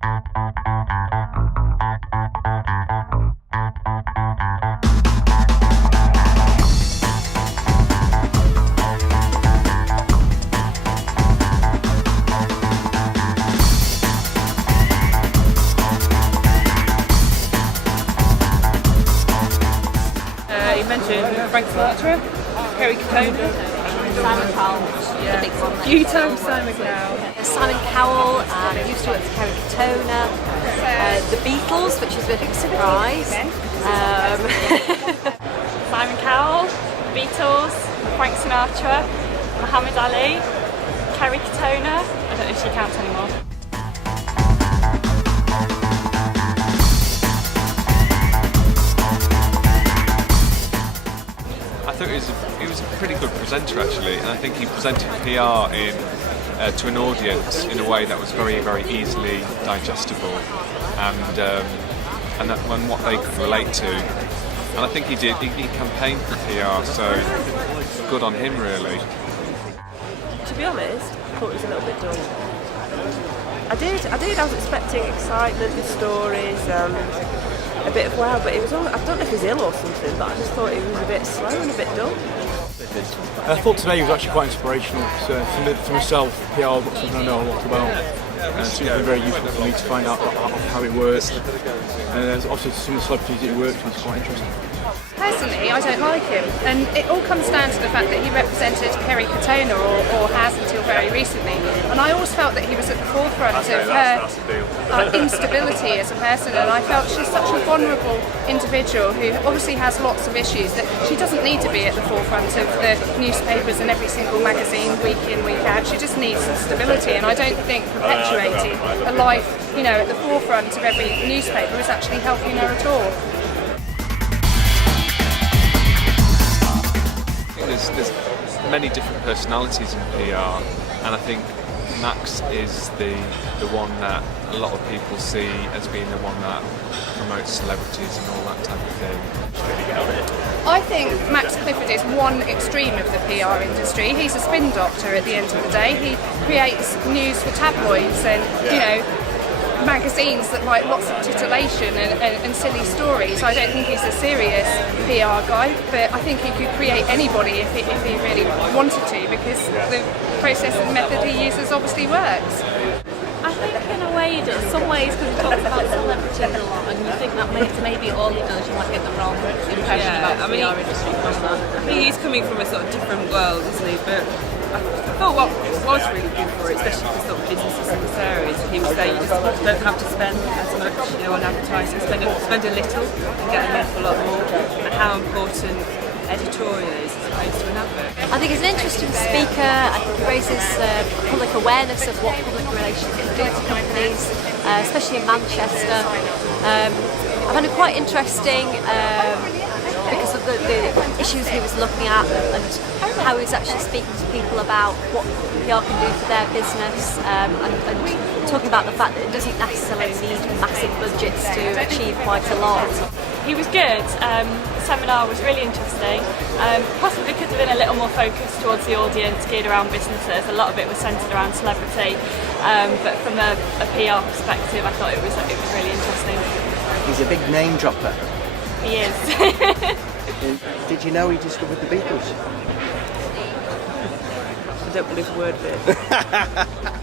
You mentioned Frank Sinatra, Kerry Katona, Simon Cowell, yeah. the big one. Few times Simon Cowell. Simon Cowell, used to work for Kerry Katona, the Beatles, which is a bit of a surprise. Simon Cowell, Beatles, Frank Sinatra, Muhammad Ali, Kerry Katona. I don't know if she counts anymore. I thought he was a pretty good presenter actually, and I think he presented PR to an audience in a way that was very, very easily digestible and what they could relate to. And I think he campaigned for PR, so good on him really. To be honest, I thought it was a little bit dull. I did. I was expecting excitement, the stories, a bit of wow, but it was all, I don't know if he's ill or something, but I just thought it was a bit slow and a bit dull. I thought today was actually quite inspirational. So for myself, PR is not something I know a lot about. It's been very useful for me to find out how it works. And obviously some of the celebrities that he works with is quite interesting. Personally, I don't like him, and it all comes down to the fact that he represented Kerry Katona, or has until very recently, and I always felt that he was at the forefront of her instability as a person, and I felt she's such a vulnerable individual who obviously has lots of issues, that she doesn't need to be at the forefront of the newspapers and every single magazine week in, week out. She just needs some stability, and I don't think perpetuating a life, at the forefront of every newspaper is actually helping her at all. There's many different personalities in PR, and I think Max is the one that a lot of people see as being the one that promotes celebrities and all that type of thing. I think Max Clifford is one extreme of the PR industry. He's a spin doctor at the end of the day. He creates news for tabloids and, magazines that write lots of titillation and silly stories. I don't think he's a serious PR guy, but I think he could create anybody if he really wanted to, because the process and method he uses obviously works. I think in a way he does, some ways, because he talks about celebrities a lot, and you think that maybe all he does, you might get the wrong impression about the PR industry from that. I think he's coming from a sort of different world, isn't he? But I thought what was really good for it, especially for sort of businesses in this area, is he was saying you just don't have to spend as much, on advertising. Spend a little and get an awful lot more, and how important editorial is as opposed to an advert. I think he's an interesting speaker. I think he raises public awareness of what public relations can do to companies, especially in Manchester. I found it quite interesting because of the issues he was looking at and how he was actually speaking to people about what PR can do for their business, and talking about the fact that it doesn't necessarily need massive budgets to achieve quite a lot. He was good. The seminar was really interesting. Possibly could have been a little more focused towards the audience, geared around businesses. A lot of it was centred around celebrity, but from a PR perspective, I thought it was really interesting. He's a big name dropper. He is. Did you know he discovered the Beatles? I don't believe a word of it.